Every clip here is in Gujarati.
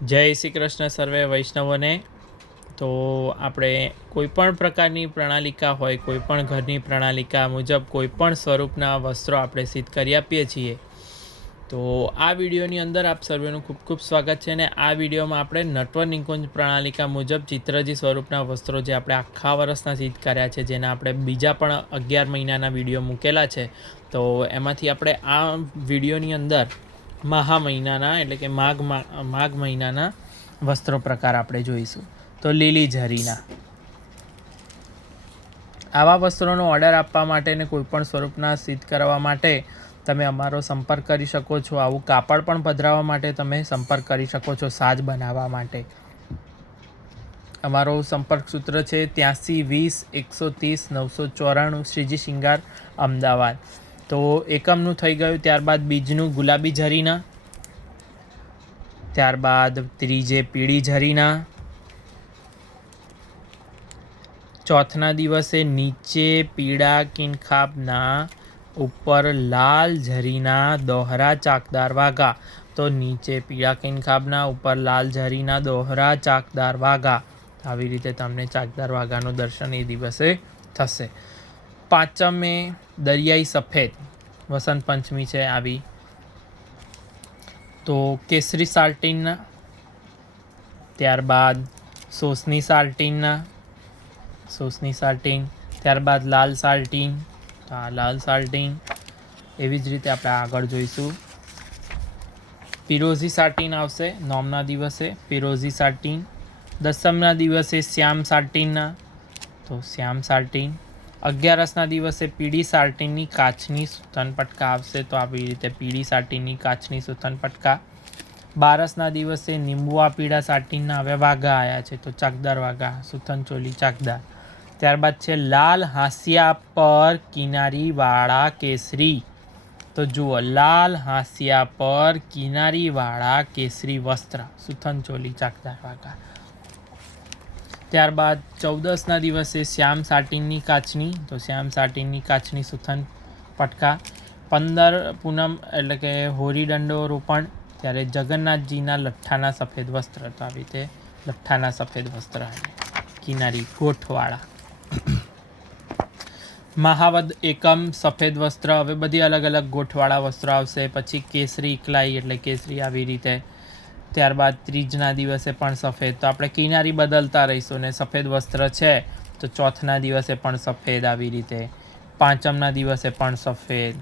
જય શ્રી કૃષ્ણ સર્વે વૈષ્ણવોને। તો આપણે કોઈપણ પ્રકારની પ્રણાલિકા હોય, કોઈપણ ઘરની પ્રણાલિકા મુજબ કોઈપણ સ્વરૂપના વસ્ત્રો આપણે સિદ્ધ કરી આપીએ છીએ। તો આ વિડીયોની અંદર આપ સર્વેનું ખૂબ ખૂબ સ્વાગત છે। અને આ વિડીયોમાં આપણે નટવર નિકુંજ પ્રણાલિકા મુજબ ચિત્રજી સ્વરૂપના વસ્ત્રો જે આપણે આખા વર્ષના સિદ્ધ કર્યા છે, જેના આપણે બીજા પણ 11 મહિનાના વિડીયો મૂકેલા છે, તો એમાંથી આપણે આ વિડીયોની અંદર મહા મહિનાના એટલે કે માઘ મહિનાના વસ્ત્રો પ્રકાર આપણે જોઈશું। તો લીલી ઝરીના આવા વસ્ત્રોનો ઓર્ડર આપવા માટે ને કોઈપણ સ્વરૂપના સિદ્ધ કરવા માટે તમે અમારો સંપર્ક કરી શકો છો। આવું કાપડ પણ પધરાવવા માટે તમે સંપર્ક કરી શકો છો। સાજ બનાવવા માટે અમારો સંપર્ક સૂત્ર છે 8320 130 994 શ્રીજી શિંગાર અમદાવાદ। તો એકમનું થઈ ગયું, ત્યારબાદ બીજનું ગુલાબી ઝરીના, ત્યારબાદ ત્રીજે પીળી ઝરીના, ચોથના દિવસે નીચે પીળા કિનખાબના ઉપર લાલ ઝરીના દોહરા ચાકદાર વાઘા। તો નીચે પીળા કિનખાબના ઉપર લાલ ઝરીના દોહરા ચાકદાર વાઘા, આવી રીતે તમને ચાકદાર વાઘાનું દર્શન એ દિવસે થશે। પાંચમે દરિયાઈ સફેદ, વસંત પંચમી છે આવી, તો કેસરી સાલ્ટીનના, ત્યારબાદ સોસની સાલ્ટીન, ત્યારબાદ લાલ સાલ્ટીન, તો આ લાલ સાલ્ટીન। એવી જ રીતે આપણે આગળ જોઈશું, પિરોઝી સાલ્ટીન આવશે નોમના દિવસે, પિરોઝી સાલ્ટીન। દસમના દિવસે શ્યામ સાલ્ટીનના, તો શ્યામ સાલ્ટીન। 11ના દિવસે પીળી સાલ્ટીનની કાચની સૂતન પટકા આવશે, તો આવી રીતે પીળી સાલ્ટીનની કાચની સૂતન પટકા। 12ના દિવસે નીંબુઆ પીળા સાલ્ટીનના હવે વાઘા આવ્યા છે, તો ચાકદાર વાઘા, સૂતન ચોલી ચાકદાર। ત્યારબાદ છે લાલ હાંસિયા પર કિનારીવાળા કેસરી, તો જુઓ લાલ હાંસિયા પર કિનારીવાળા કેસરી વસ્ત્ર, સૂતન ચોલી ચાકદાર વાઘા। ત્યારબાદ 14ના દિવસે શ્યામ સાલ્ટીનની કાચની, તો શ્યામ સાલ્ટીનની કાચની સૂતન પટકા। 15 પૂનમ એટલે કે હોળી દંડો રોપણ, ત્યારે જગન્નાથજીના લઠ્ઠાના સફેદ વસ્ત્ર, તો આવી રીતે લઠ્ઠાના સફેદ વસ્ત્ર કિનારી ગોઠવાળા। મહાવદ એકમ સફેદ વસ્ત્ર, હવે બધી અલગ અલગ ગોઠવાળા વસ્ત્રો આવશે। પછી કેસરી ઇકલાઈ એટલે કેસરી આવી રીતે। ત્યારબાદ ત્રીજના દિવસે પણ સફેદ, તો આપણે કિનારી બદલતા રહીશું ને સફેદ વસ્ત્ર છે તો ચોથના દિવસે પણ સફેદ આવી રીતે, પાંચમના દિવસે પણ સફેદ,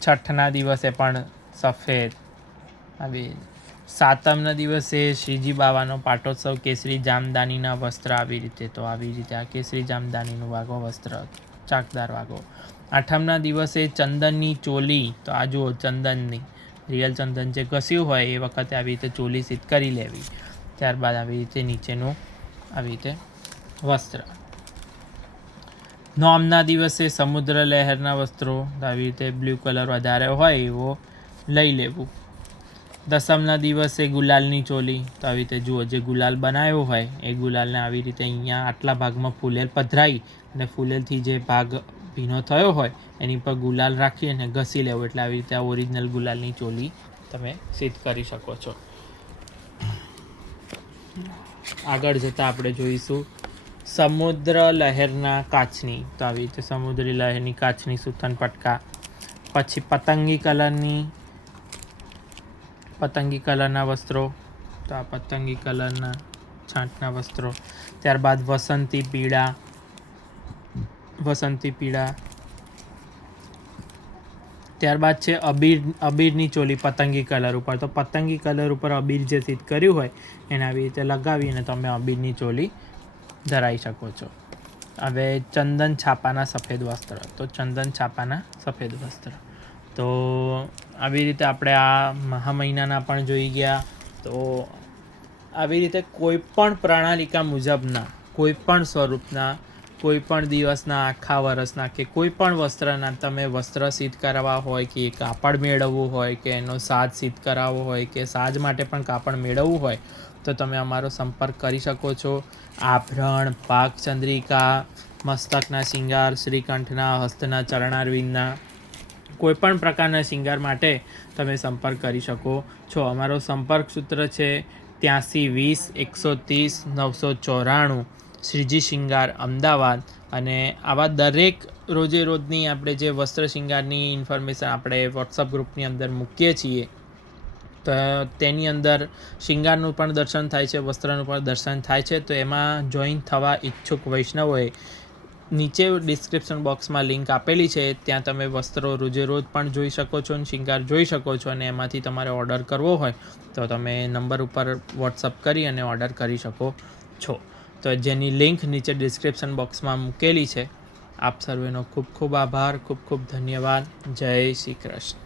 છઠ્ઠના દિવસે પણ સફેદ આવી, સાતમના દિવસે શ્રીજી બાવાનો પાટોત્સવ કેસરી જામદાનીના વસ્ત્ર આવી રીતે, તો આવી રીતે આ કેસરી જામદાનીનું વાઘો વસ્ત્ર ચાકદાર વાઘો। આઠમના દિવસે ચંદનની ચોલી, તો આ જુઓ ચંદનની રિયલ ચંદન જે ઘસ્યું હોય એ વખતે આવી રીતે ચોલી સિદ્ધ કરી લેવી। ત્યારબાદ આવી રીતે નીચેનું આવી રીતે વસ્ત્ર। નોમના દિવસે સમુદ્ર લહેરના વસ્ત્રો, આવી રીતે બ્લુ કલર વધારે હોય એવો લઈ લેવું। દસમના દિવસે ગુલાલની ચોલી, તો આવી રીતે જુઓ જે ગુલાલ બનાવ્યો હોય એ ગુલાલને આવી રીતે અહીંયા આટલા ભાગમાં ફૂલેલ પધરાવી અને ફૂલેલથી જે ભાગ ભીનો થયો હોય એની પર ગુલાલ રાખી અને ઘસી લેવું, એટલે આવી રીતે આ ઓરિજિનલ ગુલાલની ચોલી તમે સિદ્ધ કરી શકો છો। આગળ જતાં આપણે જોઈશું સમુદ્ર લહેરના કાચની, તો આવી રીતે સમુદ્રી લહેરની કાચની સૂતન પટકા। પછી પતંગી કલરના વસ્ત્રો, તો આ પતંગી કલરના છાંટના વસ્ત્રો। ત્યારબાદ વસંતી પીળા, ત્યારબાદ છે અબીરની ચોલી પતંગી કલર ઉપર, તો પતંગી કલર ઉપર અબીર જે સિદ્ધ કર્યું હોય એને આવી રીતે લગાવીને તમે અબીરની ચોલી ધરાવી શકો છો। હવે ચંદન છાપાના સફેદ વસ્ત્ર, તો ચંદન છાપાના સફેદ વસ્ત્ર, તો આવી રીતે આપણે આ મહા મહિનાના પણ જોઈ ગયા। તો આવી રીતે કોઈપણ પ્રણાલિકા મુજબના કોઈપણ સ્વરૂપના કોઈપણ દિવસના આખા વર્ષના કે કોઈપણ વસ્ત્રના તમે વસ્ત્ર સિદ્ધ કરવા હોય કે કાપડ મેળવવું હોય કે એનો સાજ સિદ્ધ કરાવવો હોય કે સાજ માટે પણ કાપડ મેળવવું હોય તો તમે અમારો સંપર્ક કરી શકો છો। આભરણ, પાકચંદ્રિકા, મસ્તકના શિંગાર, શ્રીકંઠના, હસ્તના, ચરણારવિંદના કોઈપણ પ્રકારના શિંગાર માટે તમે સંપર્ક કરી શકો છો. અમારો સંપર્ક સૂત્ર છે 8320 130 994, શ્રીજી શિંગાર, અમદાવાદ. અને આવા દરેક રોજની આપણે જે વસ્ત્ર શિંગારની ઇન્ફોર્મેશન આપણે વોટ્સઅપ ગ્રુપની અંદર મૂકીએ છીએ, તો તેની અંદર શિંગારનું પણ દર્શન થાય છે, વસ્ત્રનું પણ દર્શન થાય છે. તો એમાં જોઈન થવા ઈચ્છુક વૈષ્ણવોએ નીચે ડિસ્ક્રિપ્શન બોક્સમાં લિંક આપેલી છે, ત્યાં તમે વસ્ત્રો રોજ પણ જોઈ શકો છો અને શિંગાર જોઈ શકો છો. અને એમાંથી તમારે ઓર્ડર કરવો હોય તો તમે નંબર ઉપર વોટ્સઅપ કરી અને ઓર્ડર કરી શકો છો. તો જેની લિંક નીચે ડિસ્ક્રિપ્શન બોક્સમાં મૂકેલી છે. આપ સર્વેનો ખૂબ ખૂબ આભાર, ખૂબ ખૂબ ધન્યવાદ. જય શ્રી કૃષ્ણ.